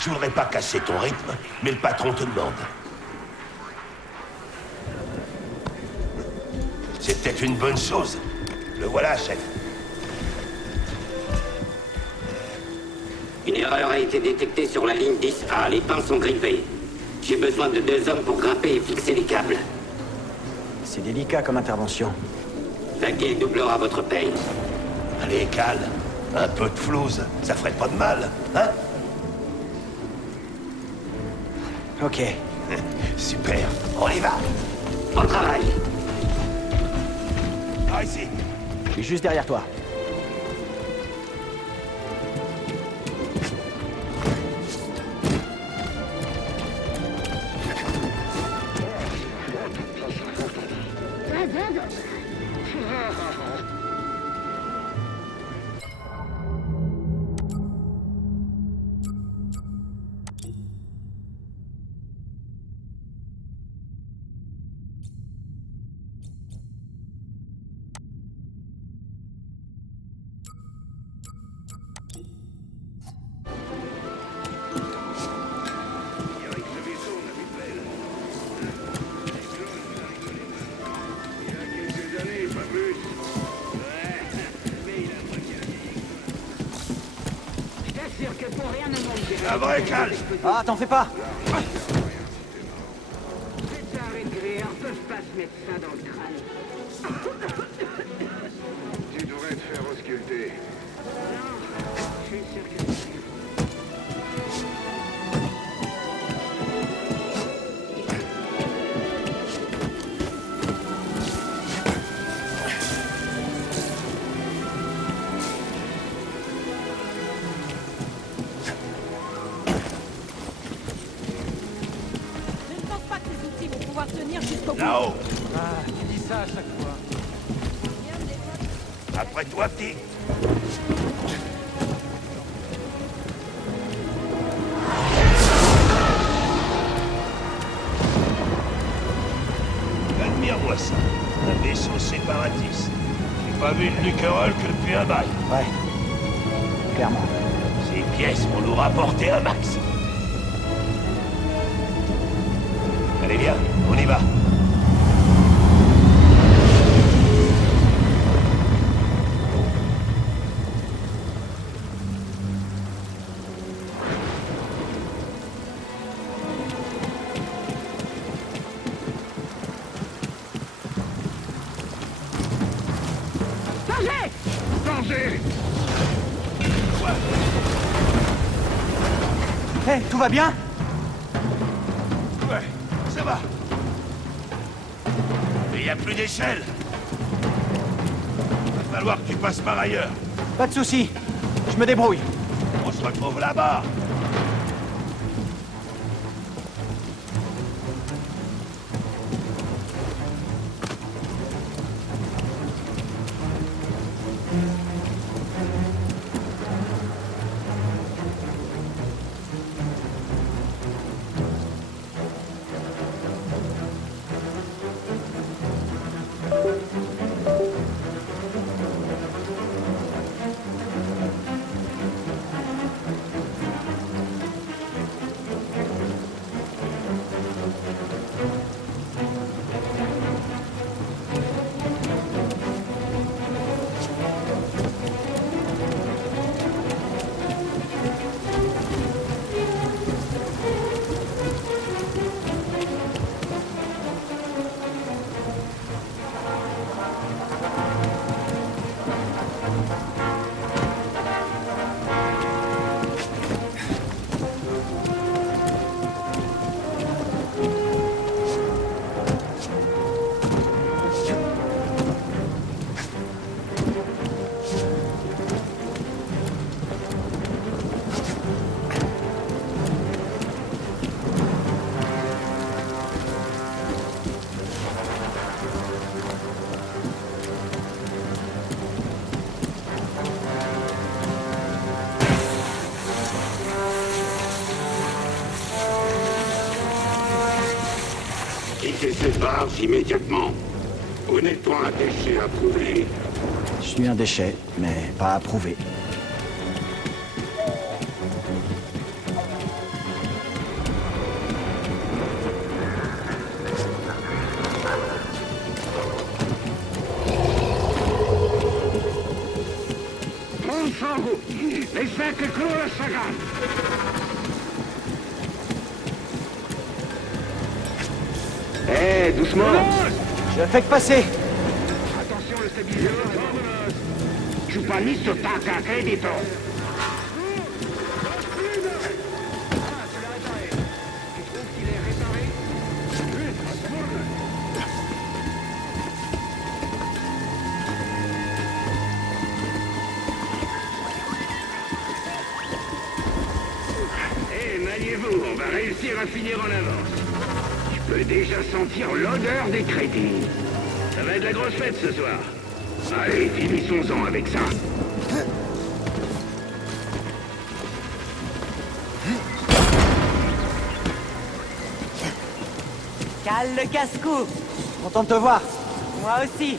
Je voudrais pas casser ton rythme, mais le patron te demande. C'est peut-être une bonne chose. Le voilà, chef. Une erreur a été détectée sur la ligne 10A. Les pins sont grippés. J'ai besoin de 2 hommes pour grimper et fixer les câbles. C'est délicat comme intervention. La guilde doublera votre paye. Allez, calme. Un peu de flouze, ça ferait pas de mal, hein? Ok. Super, on y va. Bon travail. Ah, ici. Je suis juste derrière toi. Un vrai calme. Ah, t'en fais pas. C'est ça, réglé. On peut pas se mettre ça dans le crâne. Tu devrais te faire ausculter. Je suis sûr que c'est sûr. Je ne pense pas que ces outils vont pouvoir tenir jusqu'au bout. Là-haut. Ah, tu dis ça à chaque fois. Après toi, petit. Admire-moi ça. Un vaisseau séparatiste. J'ai pas vu de Luckerolk depuis un bail. Ouais. Clairement. Ces pièces vont nous rapporter un max. Allez, viens, on y va. Danger! Hé, tout va bien? Ouais, ça va. Mais il n'y a plus d'échelle. Va falloir que tu passes par ailleurs. Pas de soucis. Je me débrouille. On se retrouve là-bas. Déchargez cette barge immédiatement. Vous n'êtes pas un déchet approuvé. Je suis un déchet, mais pas approuvé. On s'en route. Les sacs clos la saga. Hé, doucement. Je fais que passer. Attention, le stabiliseur. Chupanito taca crédito. Maniez-vous, on va réussir à finir en avance. Je peux déjà sentir l'odeur des crédits. Ça va être la grosse fête ce soir. Allez, finissons-en avec ça. Cale le casse-cou. Content de te voir. Moi aussi.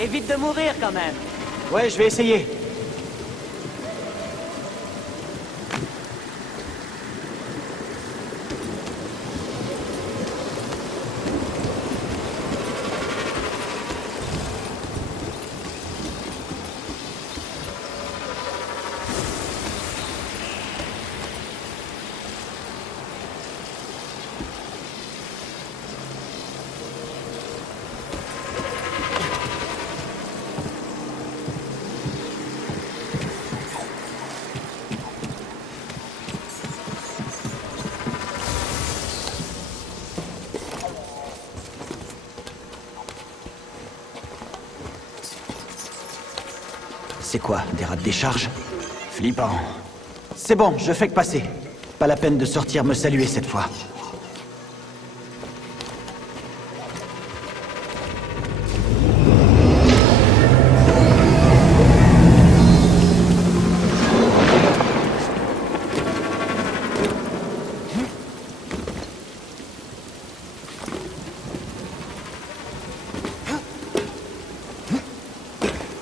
Évite de mourir quand même. Ouais, je vais essayer. C'est quoi, des rats de décharge? Flippant. C'est bon, je fais que passer. Pas la peine de sortir me saluer cette fois.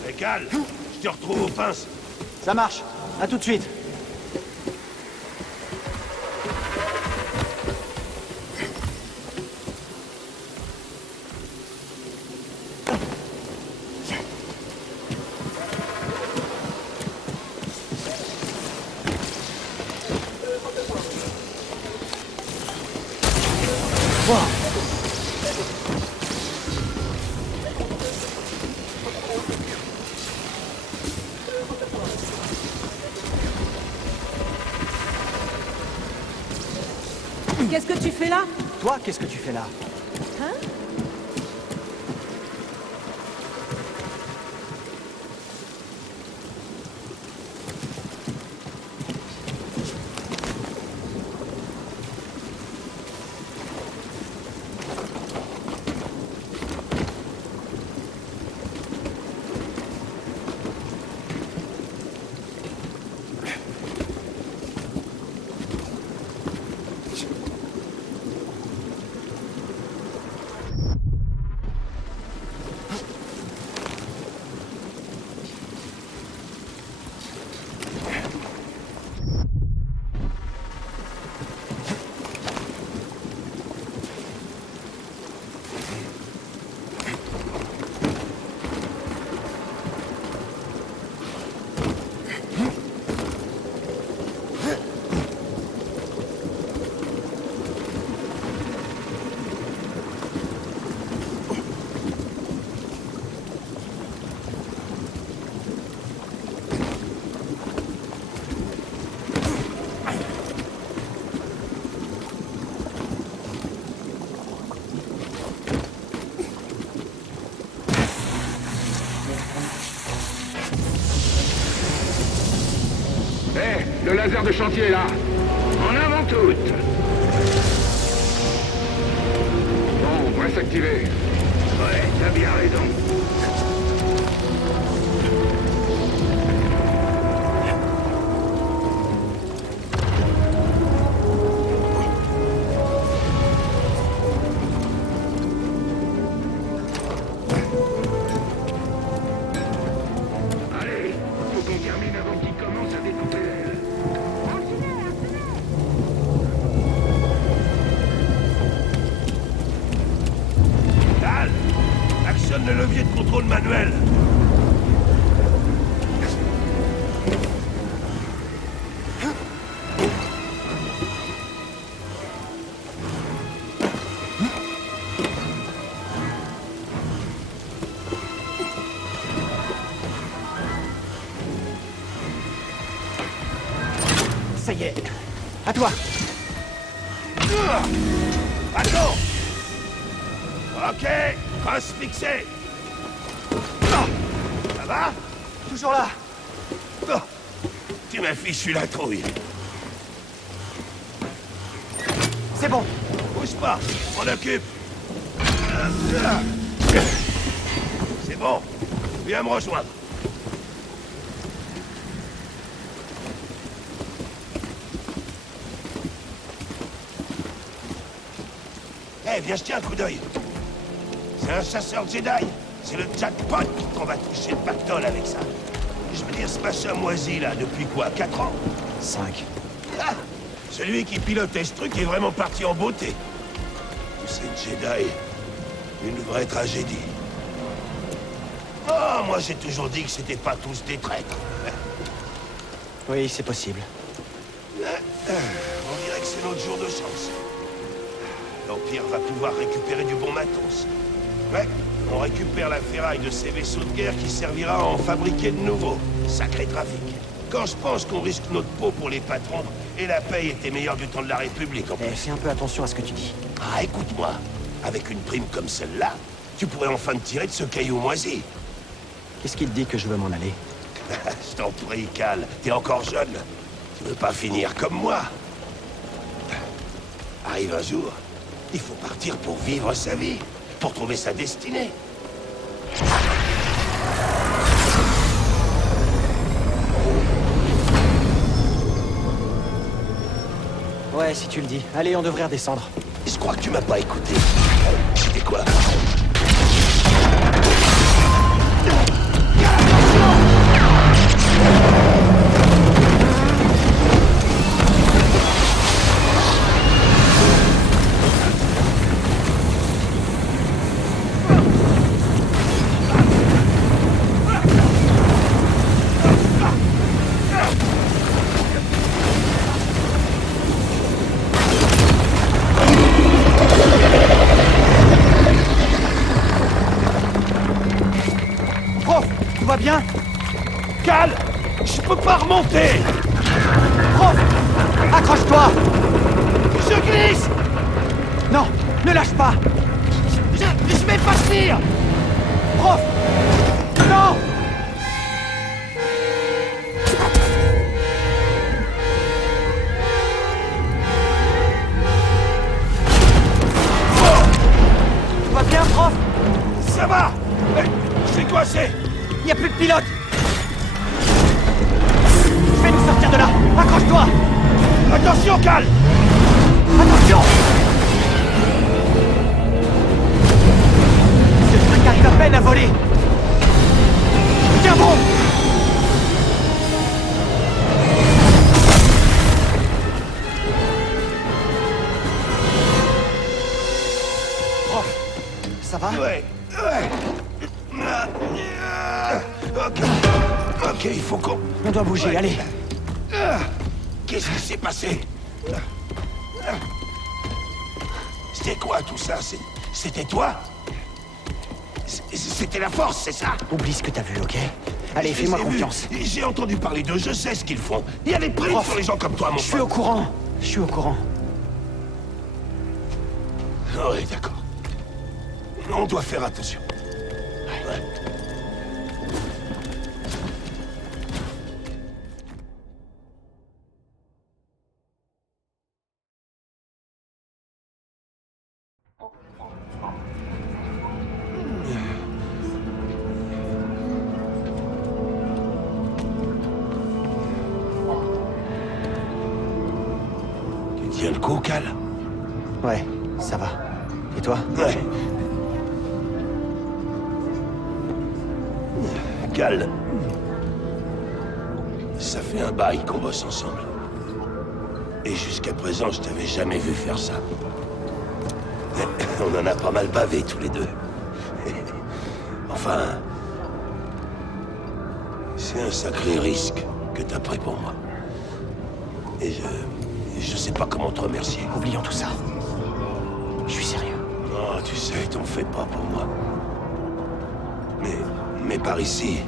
Hé, Cal, je te retrouve aux pinces. Ça marche. À tout de suite. Qu'est-ce que tu fais là? Toi, qu'est-ce que tu fais là? Hein? Le laser de chantier est là. En avant toutes. Bon, on va s'activer. Ouais, t'as bien raison. contrôle manuel. Ça y est. À toi. Attends. Ok, crosse fixée. Ça va? Toujours là. Oh, tu m'as fichu la trouille. C'est bon. Bouge pas, je m'en occupe. C'est bon, viens me rejoindre. Eh, viens jeter un coup d'œil. C'est un chasseur Jedi. C'est le jackpot qu'on va toucher le pactole avec ça. Je veux dire, ce machin moisi, là, depuis quoi, 4 ans? 5. Ah, celui qui pilotait ce truc est vraiment parti en beauté. C'est Jedi. Une vraie tragédie. Oh, moi j'ai toujours dit que c'était pas tous des traîtres. Oui, c'est possible. On dirait que c'est notre jour de chance. L'Empire va pouvoir récupérer du bon matos. Ouais, on récupère la ferraille de ces vaisseaux de guerre qui servira à en fabriquer de nouveaux. Sacré trafic. Quand je pense qu'on risque notre peau pour les patrons, et la paye était meilleure du temps de la République en plus. Fais un peu attention à ce que tu dis. Ah, écoute-moi. Avec une prime comme celle-là, tu pourrais enfin te tirer de ce caillou moisi. Qu'est-ce qui te dit que je veux m'en aller? Je t'en prie, Cal. T'es encore jeune. Tu veux pas finir comme moi. Arrive un jour, il faut partir pour vivre sa vie, pour trouver sa destinée. Ouais, si tu le dis. Allez, on devrait redescendre. Je crois que tu m'as pas écouté. C'était quoi? Tout va bien? Cal! Je peux pas remonter! Prof! Accroche-toi! Je glisse! Non! Ne lâche pas! Je vais pas tenir! Prof! Non! Tout va bien, prof? Ça va! Je suis coincé! Il n'y a plus de pilote! Je vais nous sortir de là! Accroche-toi! Attention, Cal! Attention! Ce truc arrive à peine à voler! Tiens bon! Prof, ça va? Ouais. Ok. Ok, il faut qu'on... On doit bouger, Ouais. allez! Qu'est-ce qui s'est passé? C'était quoi tout ça? C'était toi? C'était la force, c'est ça? Oublie ce que t'as vu, ok? Allez, fais-moi Je les ai confiance. vus. J'ai entendu parler d'eux, je sais ce qu'ils font. Il y a des primes Prof, sur les gens comme toi, mon Je suis au courant. Je suis au courant. Oui, d'accord. On doit faire attention. Ouais. Tu tiens le coup, Cal? Ouais, ça va. Et toi? Ouais. Cal. Ça fait un bail qu'on bosse ensemble. Et jusqu'à présent, je t'avais jamais vu faire ça. On en a pas mal bavé tous les deux. Enfin... C'est un sacré risque que t'as pris pour moi. Et je sais pas comment te remercier. Oublions tout ça. Je suis sérieux. Oh, tu sais, t'en fais pas pour moi. Mais par ici...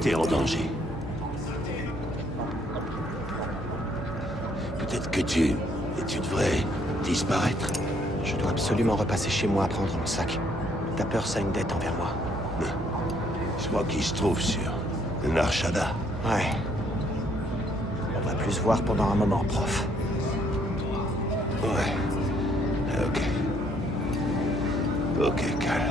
T'es en danger. Peut-être que tu devrais disparaître. Je dois absolument repasser chez moi à prendre mon sac. Tappers a une dette envers moi. Je crois qu'il se trouve sur Nar Shaddaa. Ouais. On va plus se voir pendant un moment, prof. Ouais. Ok. Ok, Cal.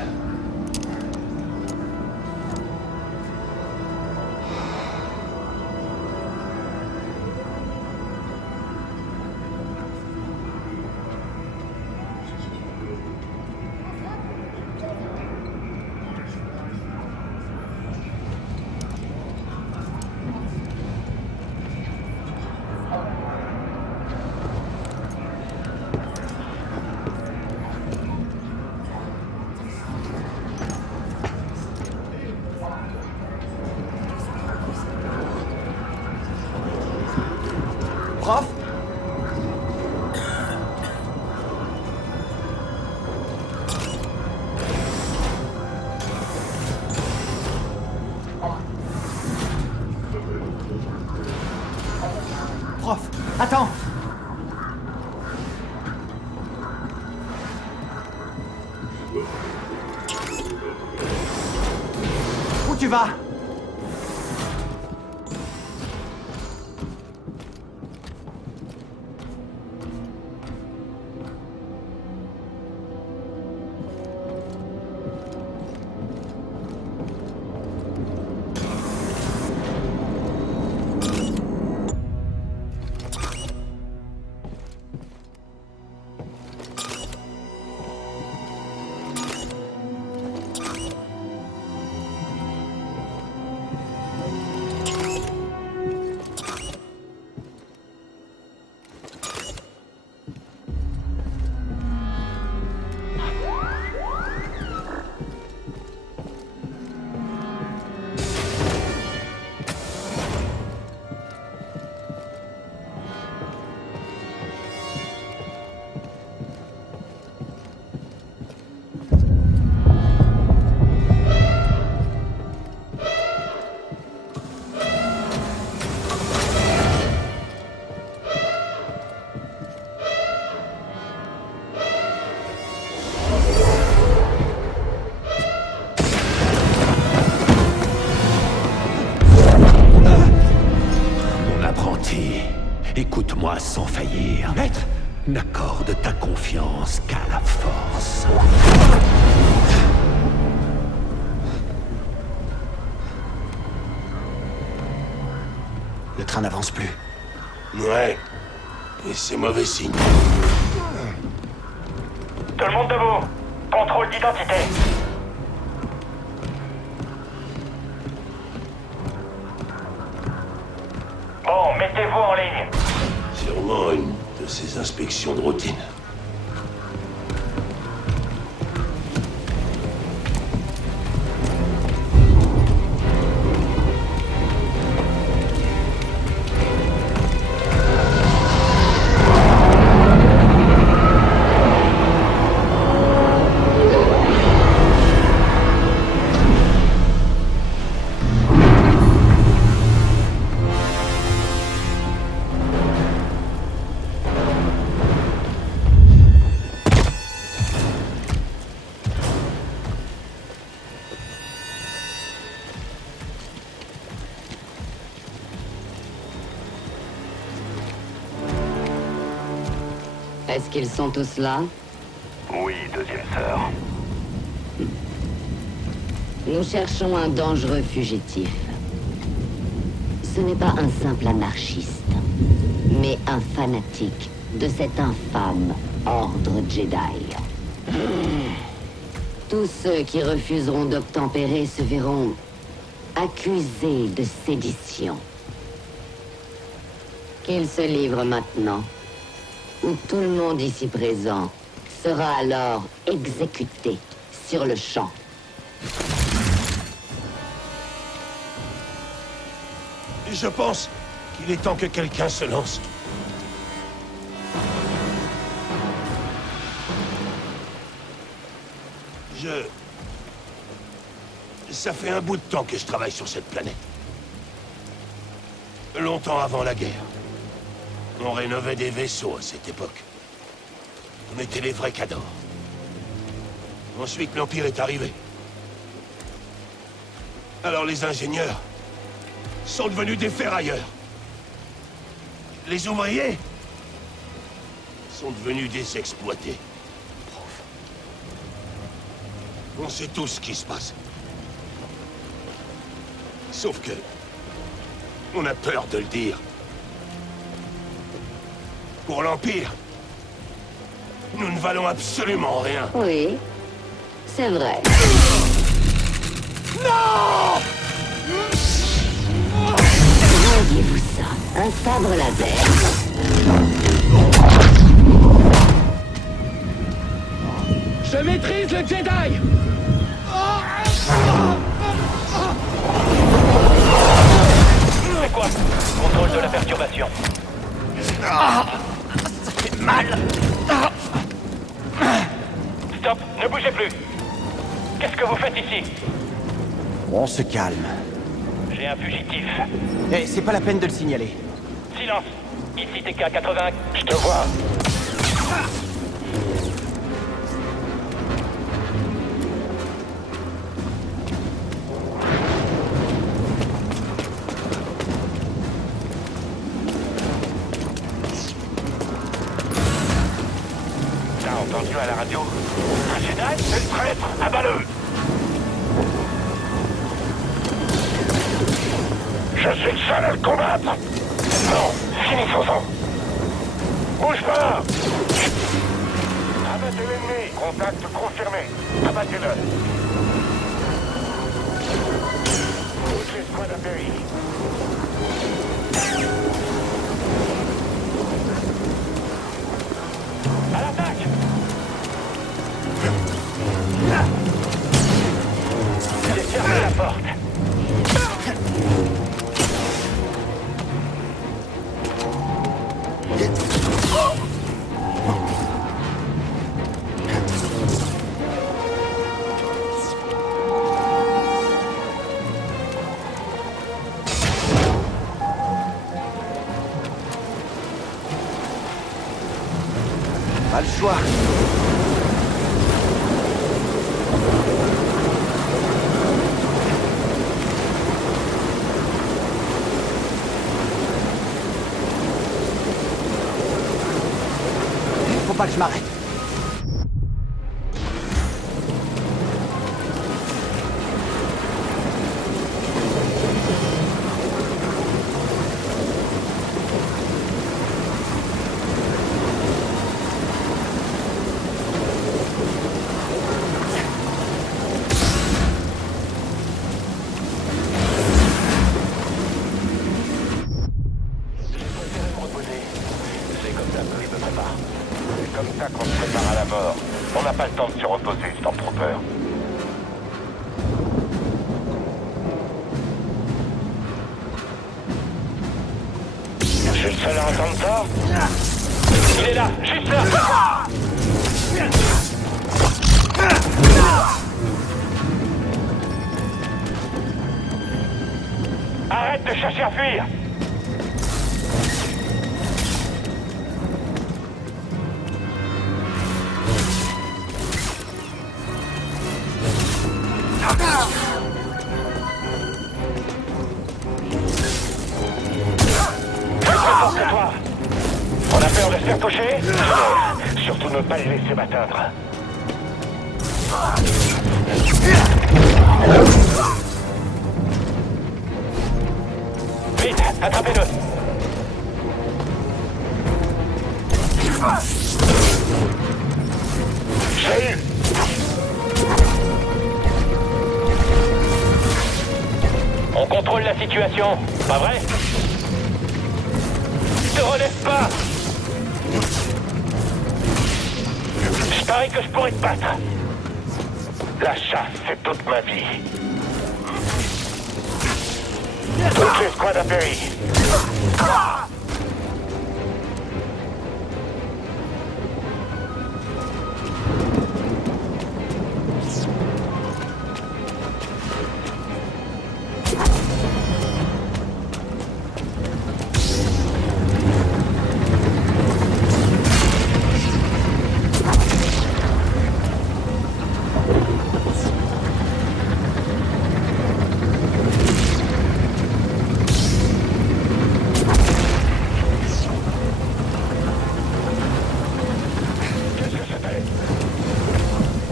Prof? Prof, attends! Où tu vas? Écoute-moi sans faillir. Maître, n'accorde ta confiance qu'à la force. Le train n'avance plus. Ouais. Et c'est mauvais signe. Tout le monde debout. Contrôle d'identité. Bon, mettez-vous en ligne. Sûrement une de ces inspections de routine. Est-ce qu'ils sont tous là? Oui, deuxième sœur. Nous cherchons un dangereux fugitif. Ce n'est pas un simple anarchiste, mais un fanatique de cet infâme ordre Jedi. Tous ceux qui refuseront d'obtempérer se verront accusés de sédition. Qu'ils se livrent maintenant, où tout le monde ici présent sera alors exécuté sur le champ. Je pense qu'il est temps que quelqu'un se lance. Ça fait un bout de temps que je travaille sur cette planète. Longtemps avant la guerre. On rénovait des vaisseaux à cette époque. On était les vrais cadors. Ensuite, l'Empire est arrivé. Alors les ingénieurs sont devenus des ferrailleurs. Les ouvriers sont devenus des exploités. On sait tous ce qui se passe. Sauf que... on a peur de le dire. Pour l'Empire, nous ne valons absolument rien. Oui, c'est vrai. Non! Voyez-vous ça? Un sabre laser. Je maîtrise le Jedi! C'est quoi? Contrôle de la perturbation. Ça fait mal. Stop, ne bougez plus. Qu'est-ce que vous faites ici? On se calme. J'ai un fugitif. Eh, c'est pas la peine de le signaler. Silence. Ici TK-80. Je te vois. T'as entendu à la radio? Un Jedi? C'est le traître! Abat-le! Je suis le seul à le combattre! Non, finissons-en! Bouge pas! Abattez l'ennemi! Contact confirmé! Abattez-le! Toutes les squads atterries! À l'attaque! J'ai fermé la porte! Pas le choix. Faut pas que je m'arrête. C'est comme ça que je me prépare. C'est comme ça qu'on se prépare à la mort. On n'a pas le temps de se reposer sans trop peur. Je suis le seul à entendre ça? Il est là, juste là! Arrête de chercher à fuir! Toi. On a peur de se faire toucher? Surtout ne pas les laisser m'atteindre. Vite, attrapez-le! J'ai eu! On contrôle la situation, pas vrai? Ne te relève pas! Je parie que je pourrais te battre. La chasse, c'est toute ma vie. Toutes les squads apéri.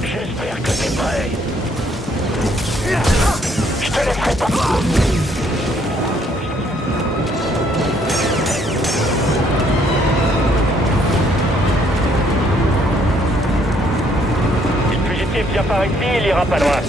J'espère que t'es prêt. Je te laisserai pas. Si le fugitif vient par ici, il ira pas loin.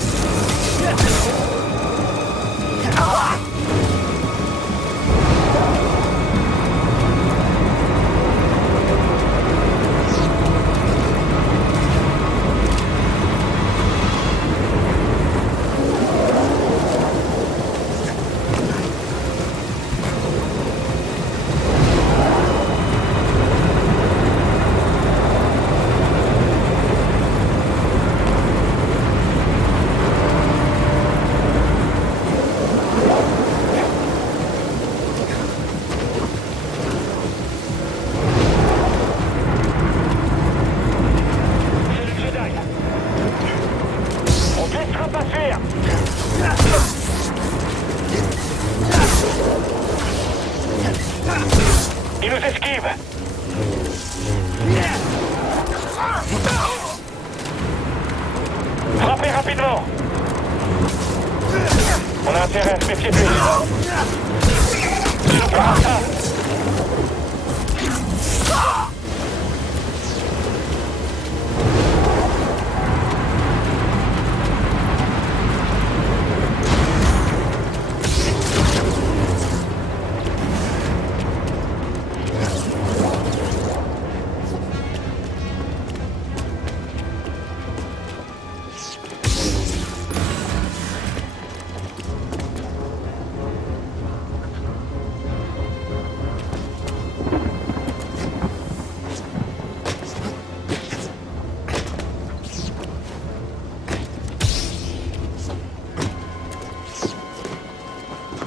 Il nous esquive. Frappez rapidement. On a intérêt à se méfier de lui. Il nous fera ça.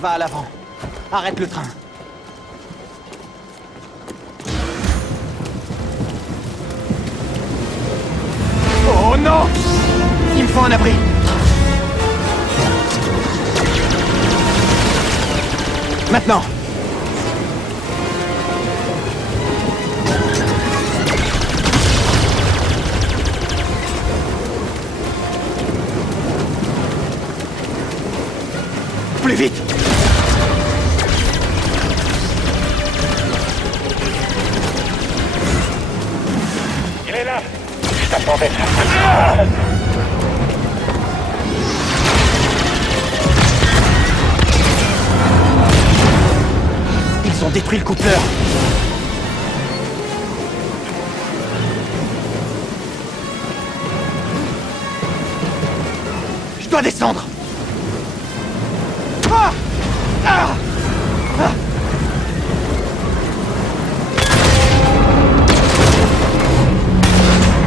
Va à l'avant. Arrête le train. Oh non! Il me faut un abri. Maintenant. Plus vite! Il est là. Je t'attendais. Ils ont détruit le coupleur. Je dois descendre. Ah! Ah! Ah!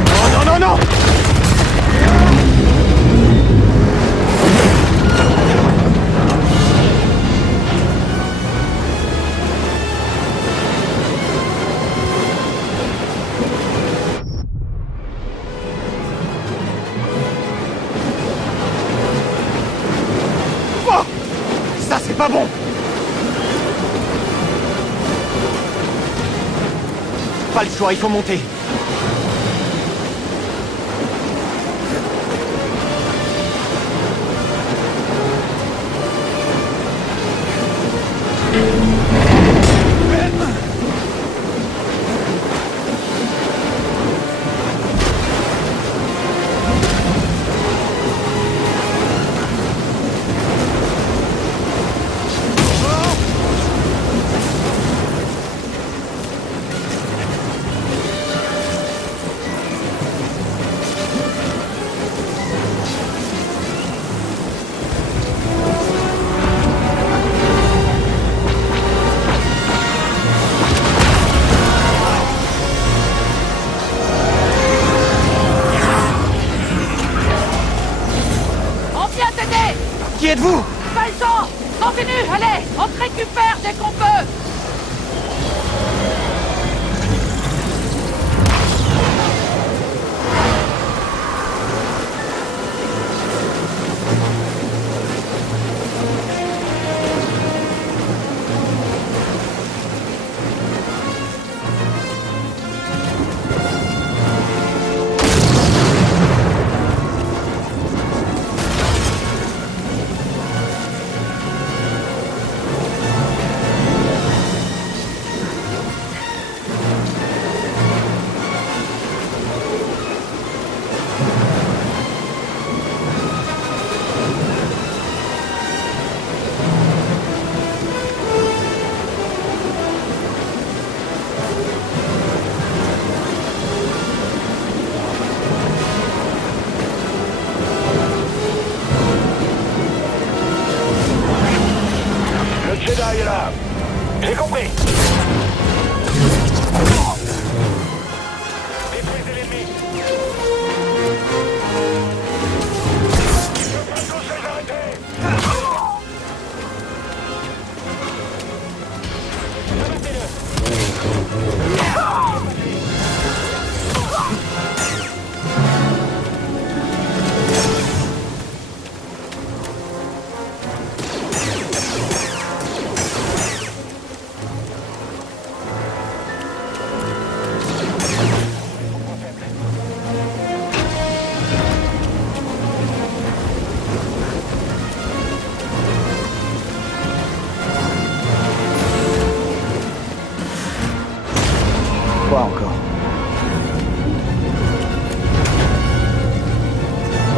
Non, non, non, non! Oh! Ça, c'est pas bon! Pas le choix, il faut monter. vous! Pas le temps! Continue, allez! On te récupère dès qu'on peut! Le Jedi est là. J'ai compris. Détruisez l'ennemi. Je peux tous les arrêter. Quoi encore?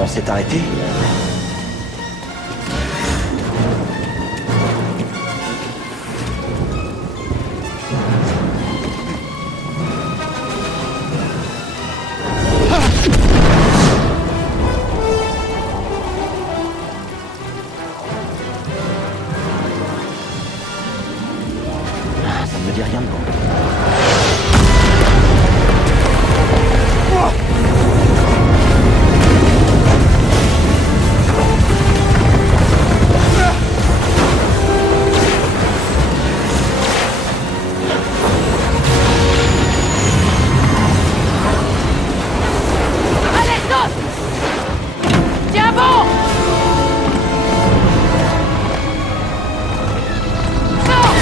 On s'est arrêté? Ça ne me dit rien de bon. Allez, saute! Tiens bon! Sors!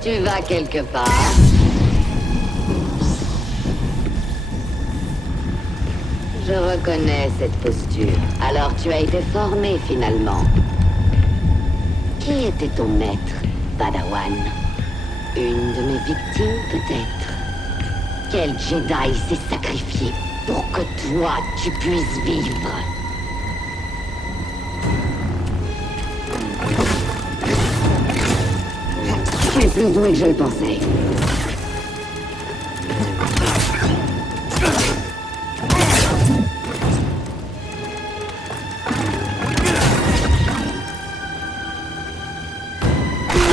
Tu vas quelque part? Je reconnais cette posture. Alors tu as été formé finalement. Qui était ton maître, Padawan? Une de mes victimes peut-être? Quel Jedi s'est sacrifié pour que toi tu puisses vivre? Tu es plus doué que je le pensais.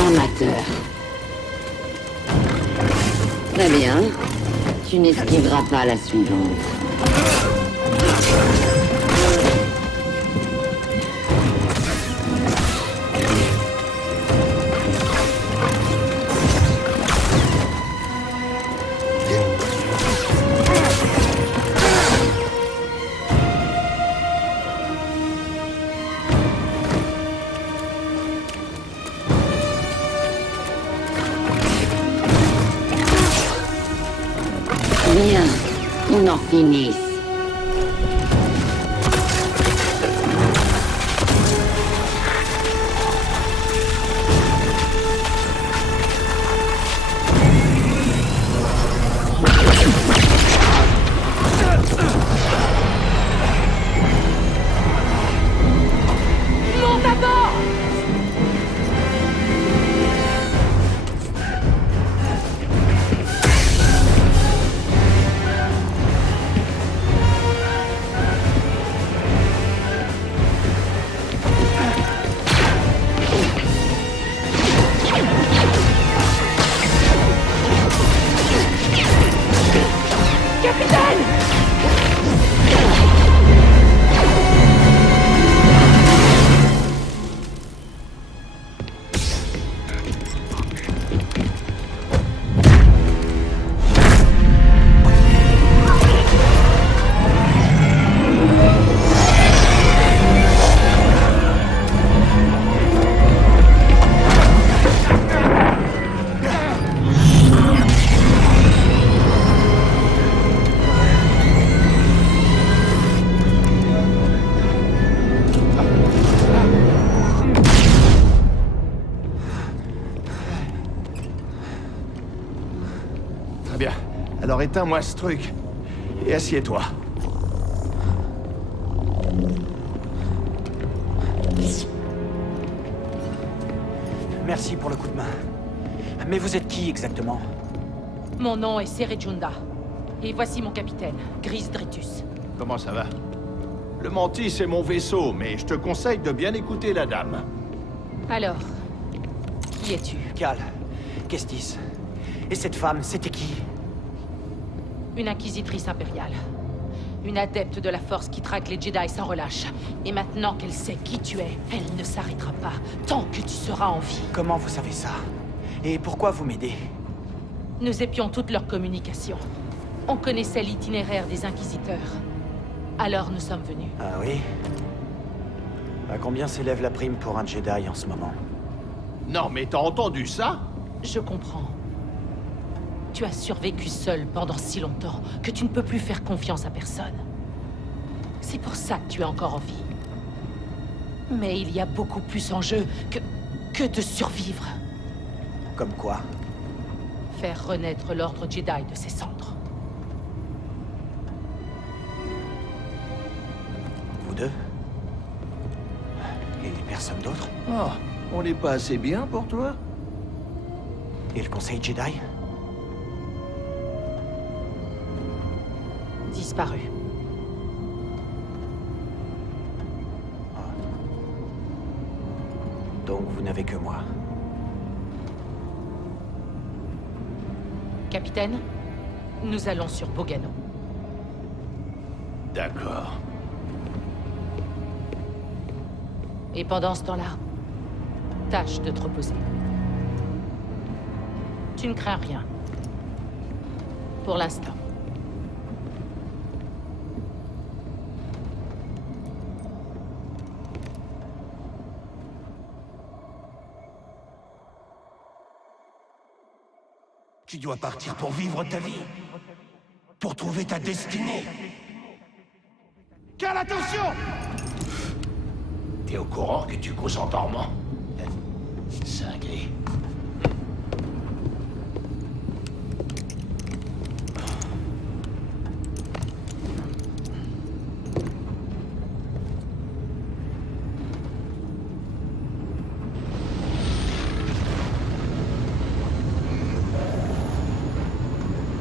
Amateur. Très bien. Tu n'esquiveras pas la suivante. Bien, qu'on en finisse. Monte à bord! Très bien. Alors éteins-moi ce truc. Et assieds-toi. Merci pour le coup de main. Mais vous êtes qui exactement? Mon nom est Serejunda. Et voici mon capitaine, Gris Dritus. Comment ça va? Le Mantis, c'est mon vaisseau, mais je te conseille de bien écouter la dame. Alors, qui es-tu? Cal, Kestis. Et cette femme, c'était qui? Une inquisitrice impériale. Une adepte de la force qui traque les Jedi sans relâche. Et maintenant qu'elle sait qui tu es, elle ne s'arrêtera pas tant que tu seras en vie. Comment vous savez ça? Et pourquoi vous m'aidez? Nous épions toute leur communication. On connaissait l'itinéraire des Inquisiteurs. Alors nous sommes venus. Ah oui? À combien s'élève la prime pour un Jedi en ce moment? Non, mais t'as entendu ça? Je comprends. Tu as survécu seul pendant si longtemps que tu ne peux plus faire confiance à personne. C'est pour ça que tu es encore en vie. Mais il y a beaucoup plus en jeu que de survivre. Comme quoi? Faire renaître l'ordre Jedi de ses cendres. Vous deux? Et personne d'autre? Oh, on n'est pas assez bien pour toi? Et le Conseil Jedi? Disparu. Donc vous n'avez que moi. Capitaine, nous allons sur Bogano. D'accord. Et pendant ce temps-là, tâche de te reposer. Tu ne crains rien. Pour l'instant. Tu dois partir pour vivre ta vie. Pour trouver ta destinée. Cal, attention! T'es au courant que tu causes en dormant? Cinglé.